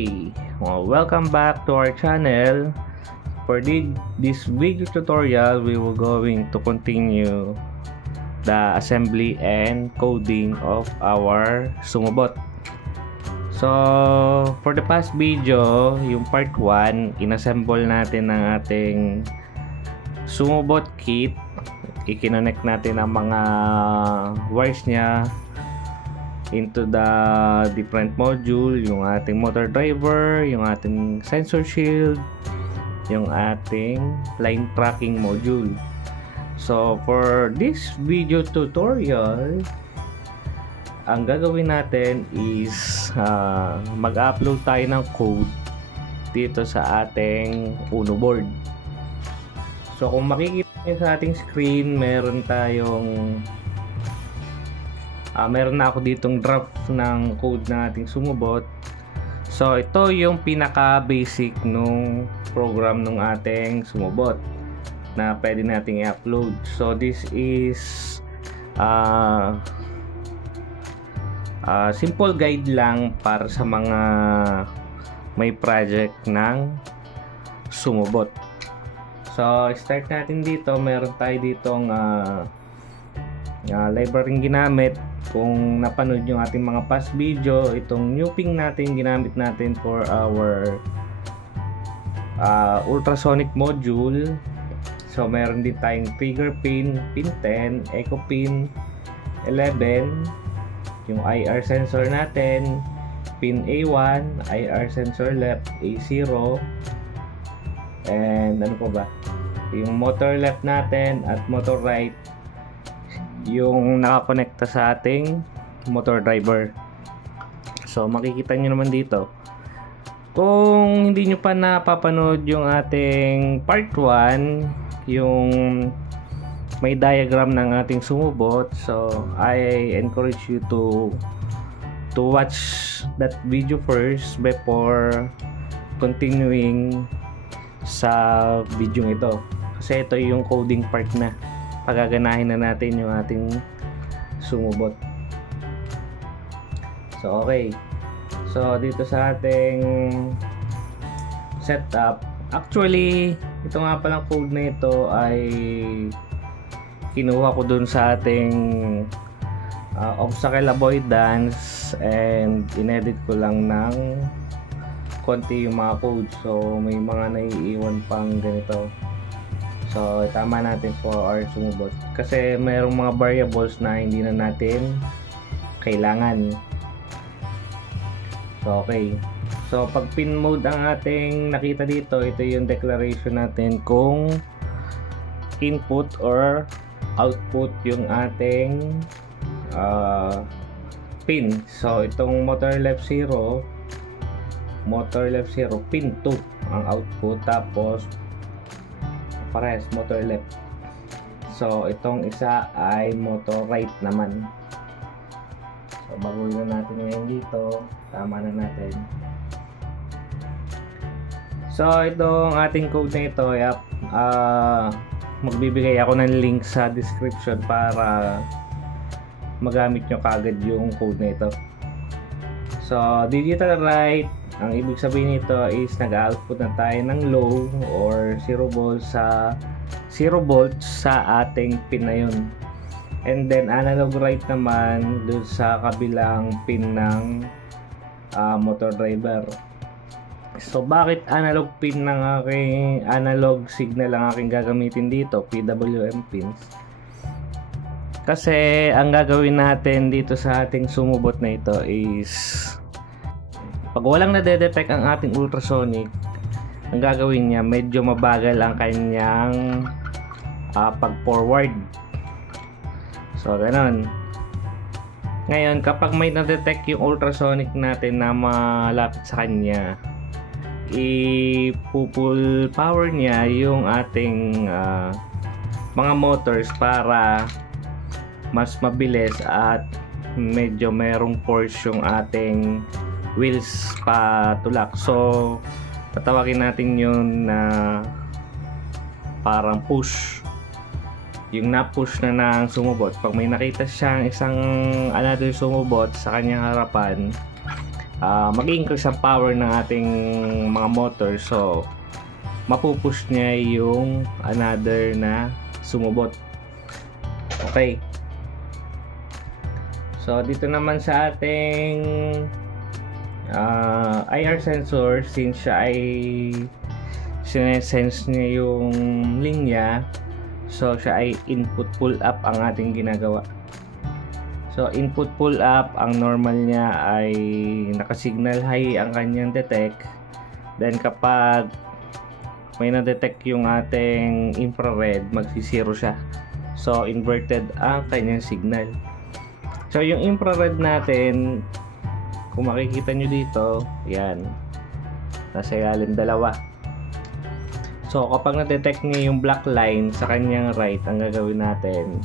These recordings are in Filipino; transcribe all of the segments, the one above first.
Okay, well, welcome back to our channel. For this video tutorial, we will going to continue the assembly and coding of our Sumobot. So, for the past video, yung part 1, inassemble natin ang ating Sumobot kit. I-connect natin ang mga wires niya into the different module, yung ating motor driver, yung ating sensor shield, yung ating line tracking module. So for this video tutorial, ang gagawin natin is mag-upload tayo ng code dito sa ating Uno board. So kung makikita nyo sa ating screen, meron na ako ditong draft ng code na ating Sumobot. So ito yung pinaka basic nung program ng ating Sumobot na pwede nating i-upload. So this is simple guide lang para sa mga may project ng Sumobot. So start natin dito. Meron tayo ditong library ginamit. Kung napanood yung ating mga past video, itong new ping natin ginamit natin for our ultrasonic module. So meron din tayong trigger pin, pin 10, echo pin 11, yung IR sensor natin, pin A1, IR sensor left, A0, and ano pa ba, yung motor left natin at motor right, yung nakakonekta sa ating motor driver. So makikita nyo naman dito, kung hindi nyo pa napapanood yung ating part 1, yung may diagram ng ating Sumobot, so I encourage you to watch that video first before continuing sa video ito, kasi ito yung coding part na. Pagaganahin na natin yung ating Sumobot. So okay, so dito sa ating setup, actually ito nga palang code na ito ay kinuha ko dun sa ating obstacle avoidance, and inedit ko lang ng konti yung mga code. So may mga naiiwan pang ganito. So tama natin for our Sumobot kasi mayroong mga variables na hindi na natin kailangan. So okay, so pag pin mode ang ating nakita dito, ito yung declaration natin kung input or output yung ating pin. So itong motor left 0 pin 2 ang output, tapos parehas motor left. So itong isa ay motor right naman. So baguhin na natin ngayon dito. Tama na natin. So itong ating code na ito, magbibigay ako ng link sa description para magamit nyo kagad yung code na ito. So digital right, ang ibig sabihin nito is nag-output na tayo ng low or 0 volts sa ating pin na yun. And then analog right naman dun sa kabilang pin ng motor driver. So bakit analog pin ng aking analog signal ang aking gagamitin dito, PWM pins? Kasi ang gagawin natin dito sa ating Sumobot na ito is pag walang nade-detect ang ating ultrasonic, ang gagawin niya, medyo mabagal ang kanyang pag-forward. So, ganon. Ngayon, kapag may na-detect yung ultrasonic natin na malapit sa kanya, i-pull power niya yung ating mga motors para mas mabilis at medyo merong force yung ating wheels patulak. So tatawagin natin yun na parang push, yung na-push na ng Sumobot. Pag may nakita siyang isang another Sumobot sa kanyang harapan, mag-increase ang power ng ating mga motor. So mapupush niya yung another na sumubot. Okay. So dito naman sa ating IR sensor, since siya ay sinesense niya yung linya, so siya ay input pull up ang ating ginagawa. So input pull up, ang normal niya ay nakasignal high ang kanyang detect. Then kapag may na-detect yung ating infrared, magsi-zero siya. So inverted ang kanyang signal. So yung infrared natin, kung makikita nyo dito, yan, nasa ilalim dalawa. So kapag na-detect niya yung black line sa kanyang right, ang gagawin natin,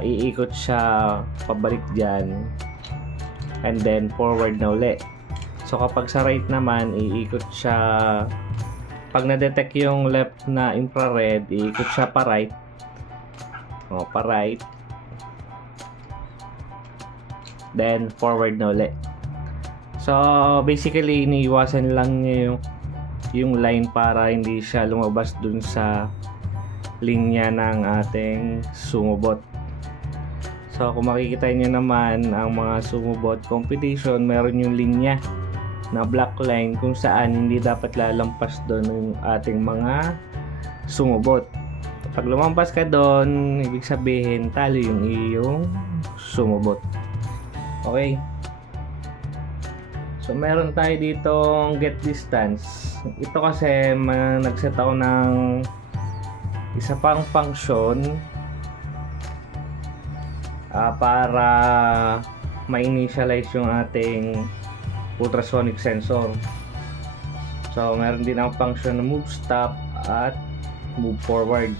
iikot siya pabalik dyan, and then forward na uli. So kapag sa right naman, iikot siya, pag na-detect yung left na infrared, iikot siya pa right, pa right, then forward na uli. So basically, iniiwasan lang niya yung line para hindi siya lumabas dun sa linya ng ating sumubot. So kung makikita nyo naman, ang mga sumubot competition, meron yung linya na black line kung saan hindi dapat lalampas doon yung ating mga sumubot. Pag lumampas ka doon, ibig sabihin talo yung iyong sumubot. Okay. So meron tayo ditong get distance. Ito kasi nagset ako ng isa pang function para ma-initialize yung ating ultrasonic sensor. So meron din ang function na move stop at move forward.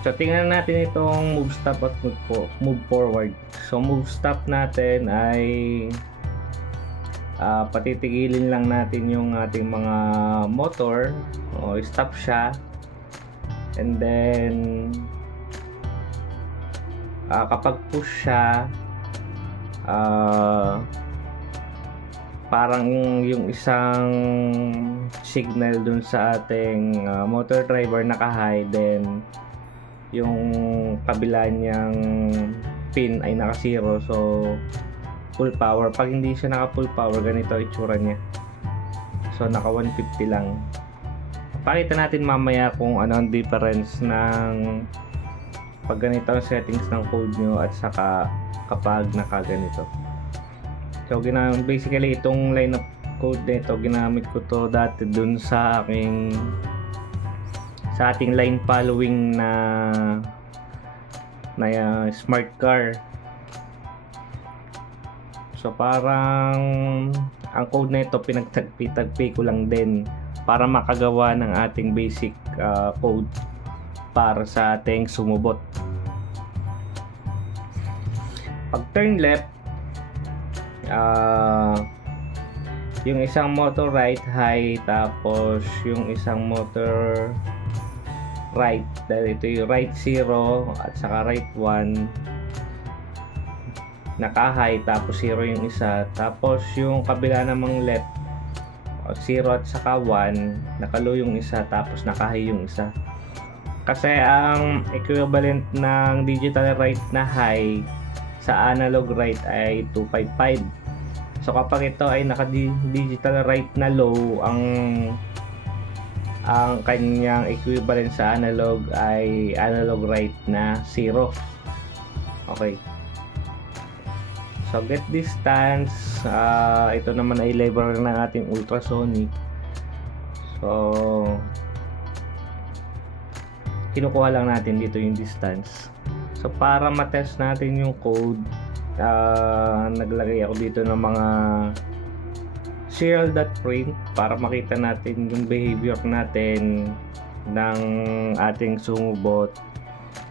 So tingnan natin itong move stop at move forward. So move stop natin ay patitigilin lang natin yung ating mga motor, o stop siya, and then kapag push siya, parang yung isang signal dun sa ating motor driver naka-high, then yung kabila niyang pin ay naka-zero, so full power. Pag hindi siya naka full power, ganito itsura niya. So naka 150 lang. Pakita natin mamaya kung ano ang difference ng pag ganito ang settings ng code nyo at saka kapag naka ganito. So basically itong line of code nito, ginamit ko to dati dun sa ating line following na smart car. So parang ang code na ito pinagtagpi ko lang din para makagawa ng ating basic code para sa ating sumubot. Pag turn left, yung isang motor right high, tapos yung isang motor right, dahil ito yung right 0 at saka right 1 naka-high, tapos 0 yung isa, tapos yung kabila namang left 0 at saka 1 naka-low yung isa, tapos naka-high yung isa. Kasi ang equivalent ng digital right na high sa analog right ay 255. So kapag ito ay naka-digital right na low, ang kanyang equivalent sa analog ay analog right na 0. Okay. So get distance, ito naman ay library ng ating ultrasonic. So kinukuha lang natin dito yung distance. So para matest natin yung code, naglagay ako dito ng mga serial.print para makita natin yung behavior natin ng ating sumubot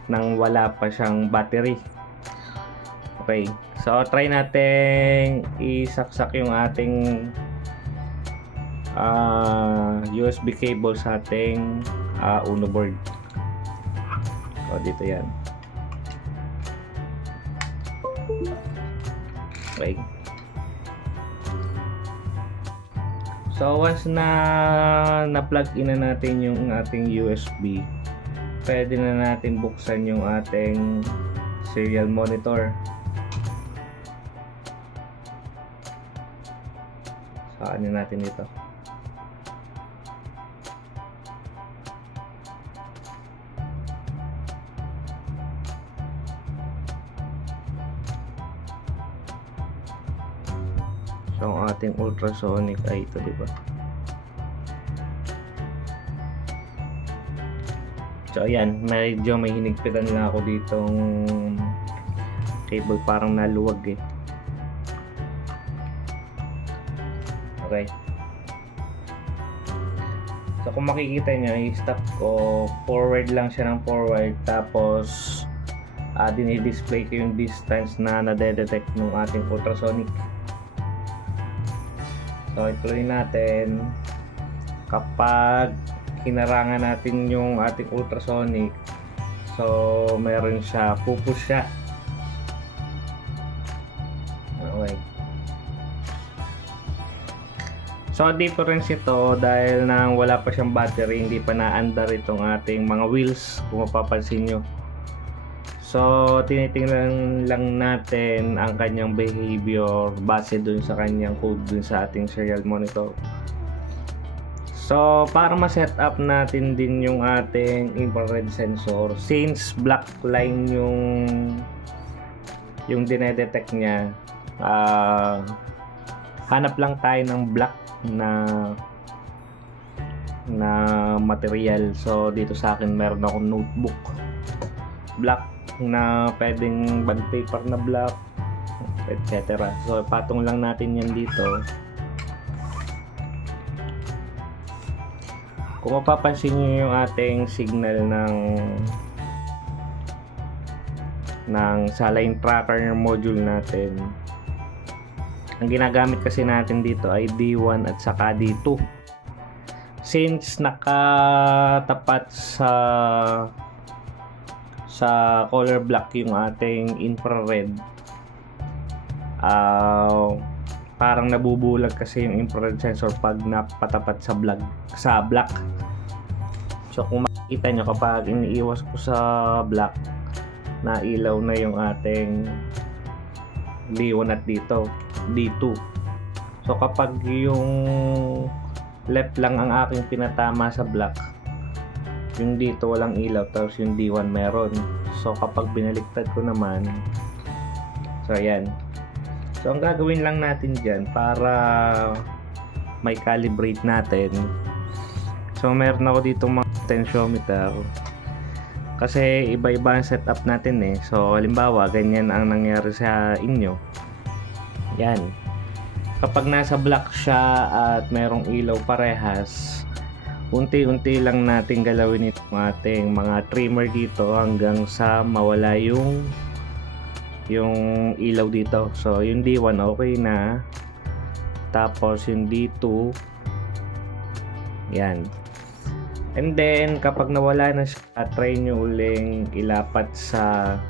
nang wala pa siyang battery. Okay, so try natin isaksak yung ating USB cable sa ating Uno board. So dito yan. Okay. So once na plug in na natin yung ating USB, pwede na natin buksan yung ating serial monitor. Saan natin ito? So ang ating ultrasonic ay ito, diba? So ayan, medyo may hinigpitan lang ako ditong cable, parang naluwag eh. Okay. So kung makikita nyo, i-stop ko, forward lang siya ng forward, tapos dinidisplay ko yung distance na nade-detect ng ating ultrasonic. So ituloy natin. Kapag hinarangan natin yung ating ultrasonic, so meron siya, pupush siya. Okay. So difference ito dahil nang wala pa siyang battery, hindi pa naandar itong ating mga wheels, kung mapapansin nyo. So tinitingnan lang natin ang kanyang behavior base dun sa kanyang code dun sa ating serial monitor. So para ma-set up natin din yung ating infrared sensor, since black line yung dinedetect niya, hanap lang tayo ng black na material. So dito sa akin meron akong notebook black na pwedeng bond paper na black, etc. So patong lang natin yan dito. Kung mapapansin nyo yung ating signal ng saline tracker module natin, ang ginagamit kasi natin dito ay D1 at saka D2. Since nakatapat sa color block yung ating infrared, parang nabubulag kasi yung infrared sensor pag napatapat sa black. So kung makikita nyo, kapag iniiwas ko sa black, nailaw na yung ating D1 at D2. So kapag yung left lang ang aking pinatama sa black, yung dito walang ilaw, tapos yung D1 meron. So kapag binaliktad ko naman, so ayan. So ang gagawin lang natin dyan para may calibrate natin, so meron ako dito mga potentiometer kasi iba-iba ang setup natin eh. So halimbawa ganyan ang nangyari sa inyo, yan. Kapag nasa black siya at merong ilaw parehas, unti-unti lang natin galawin itong ating mga trimmer dito hanggang sa mawala yung ilaw dito. So yung D1 okay na, tapos yung D2, yan. And then kapag nawala na siya, try nyo uling ilapat sa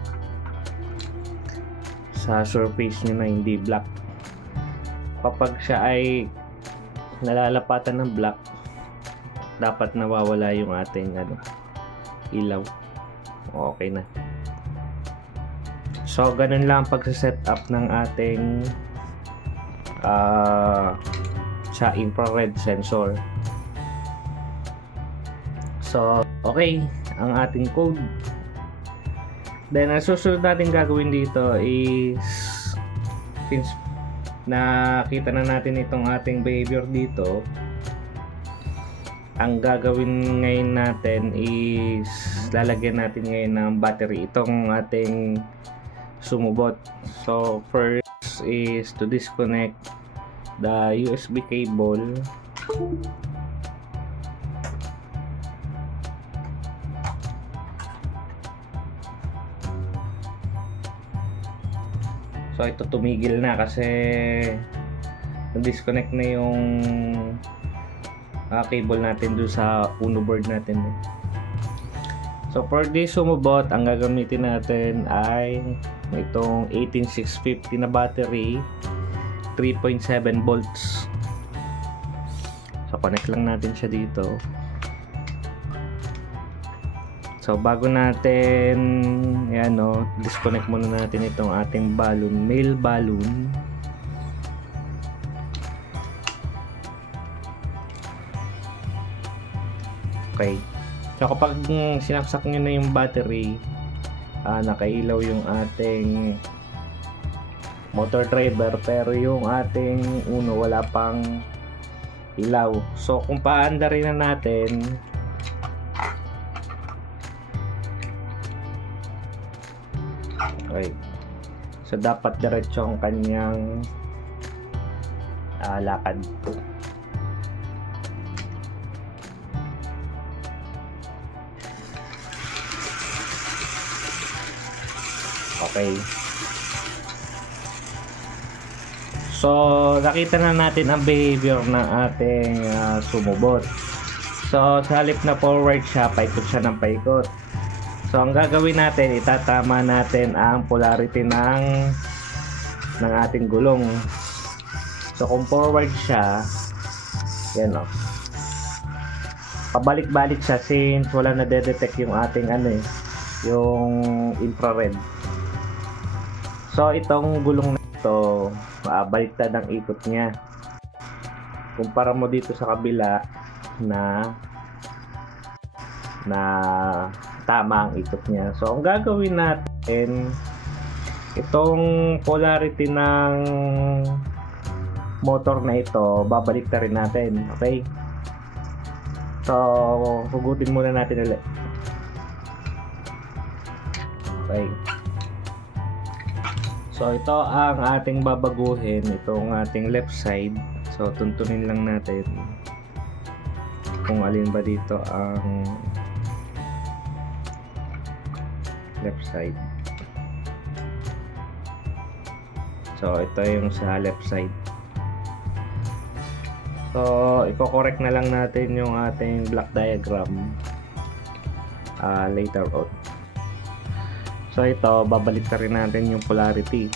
surface nyo na hindi black. Kapag siya ay nalalapatan ng black, dapat nawawala yung ating ilaw. Okay na. So ganun lang pagse-set up ng ating sa infrared sensor. So okay ang ating code. Then ang susunod natin gagawin dito is, since nakita na natin itong ating behavior dito, ang gagawin ngayon natin is lalagyan natin ngayon ng battery itong ating sumubot. So first is to disconnect the USB cable. So ito tumigil na kasi na-disconnect na yung cable natin doon sa Uno board natin. So for this sumubot, ang gagamitin natin ay itong 18650 na battery, 3.7 volts. So connect lang natin siya dito. So bago natin disconnect muna natin itong ating balloon, male balloon. Okay. So kapag sinaksak nyo na yung battery, nakailaw yung ating motor driver, pero yung ating uno wala pang ilaw. So kung paanda rin na natin, okay, so dapat diretso ang kanyang lakad. Okay. So, nakita na natin ang behavior ng ating sumobot. So, sa halip na forward siya, paikot siya ng paikot. So, ang gagawin natin, itatama natin ang polarity ng ating gulong. So, kung forward siya, yan o. Pabalik-balik siya since wala na detect yung ating yung infrared. So, itong gulong na ito, baliktad ang ikot niya. Kumpara mo dito sa kabila na tama ang ikot niya. So, ang gagawin natin, itong polarity ng motor na ito, babaliktarin natin. Okay? So, hugutin muna natin ulit. Okay. So, ito ang ating babaguhin, itong ating left side. So, tuntunin lang natin kung alin ba dito ang left side. So, ito yung sa left side. So, i-correct na lang natin yung ating block diagram later on. So ito, babalik na rin natin yung polarity.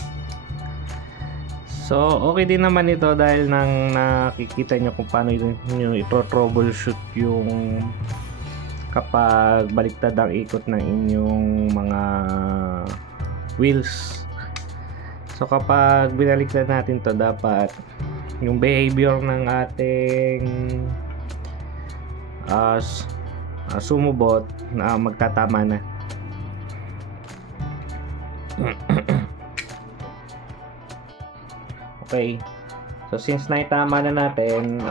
So okay din naman ito dahil nang nakikita nyo kung paano nyo i-troubleshoot yung kapag baliktad ang ikot ng inyong mga wheels. So kapag binaliktad natin to, dapat yung behavior ng ating sumobot na magtatama na. Okay, so since naitama na natin,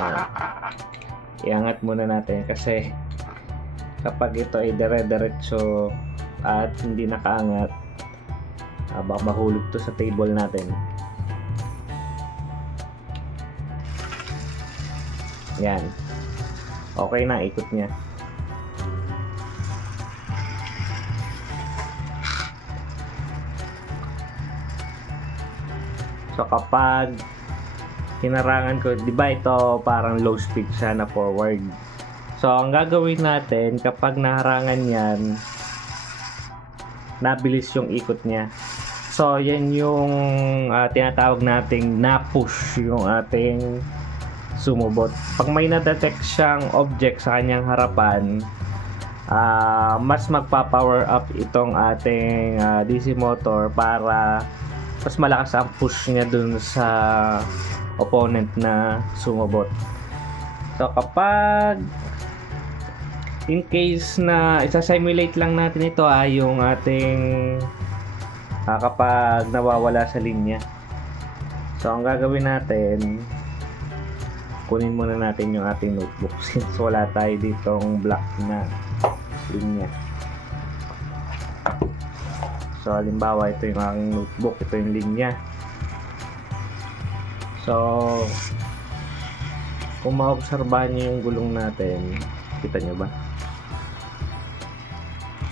iangat muna natin kasi kapag ito ay dire-diretso at hindi nakaangat, baka mahulog to sa table natin. Yan, okay na ikot niya. So kapag hinarangan ko, di ba ito parang low speed siya na forward. So ang gagawin natin kapag naharangan yan, nabilis yung ikot niya. So yan yung tinatawag nating na-push yung ating sumobot. Pag may na-detect siyang object sa kanyang harapan, mas magpa-power up itong ating DC motor para mas malakas ang push niya dun sa opponent na sumobot. So kapag in case na isa-simulate lang natin ito yung ating kapag nawawala sa linya. So ang gagawin natin, kunin muna natin yung ating notebook since wala tayo ditong black na linya. So halimbawa ito yung aking notebook, ito yung linya. So kung maobserbahan nyo yung gulong natin, kita nyo ba?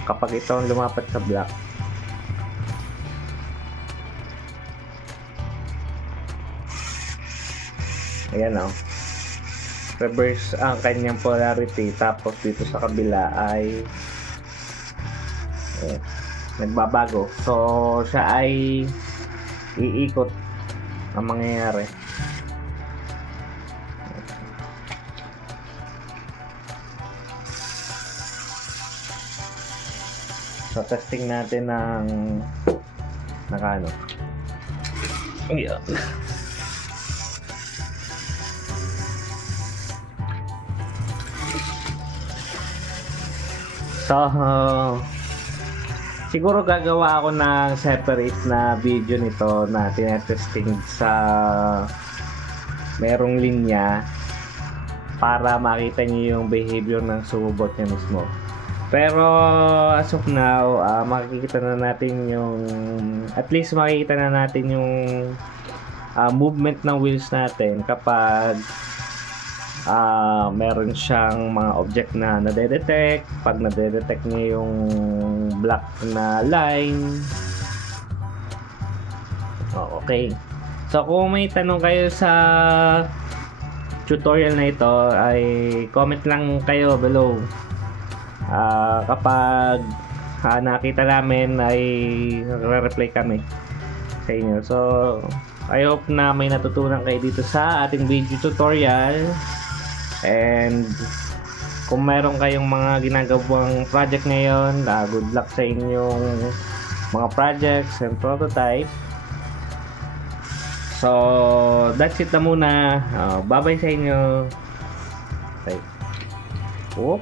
Kapag ito ang lumapat sa black, ayan o, reverse ang kanyang polarity, tapos dito sa kabila ay nagbabago. So siya ay iikot ang mangyayari. So testing natin ng nakano. Yeah. So siguro gagawa ako ng separate na video nito na tinetesting sa merong linya para makita niyo yung behavior ng subot niya mismo. Pero as of now, makikita na natin yung, at least makikita na natin yung movement ng wheels natin kapag meron siyang mga object na nade-detect. Pag nade-detect niya yung black na line. Okay. So kung may tanong kayo sa tutorial na ito, ay comment lang kayo below. Kapag nakita namin ay re-reply kami sa inyo. So I hope na may natutunan kayo dito sa ating video tutorial, and kung meron kayong mga ginagawang project ngayon, good luck sa inyong mga projects and prototype. So that's it na muna. Bye bye sa inyo. Okay. Whoop.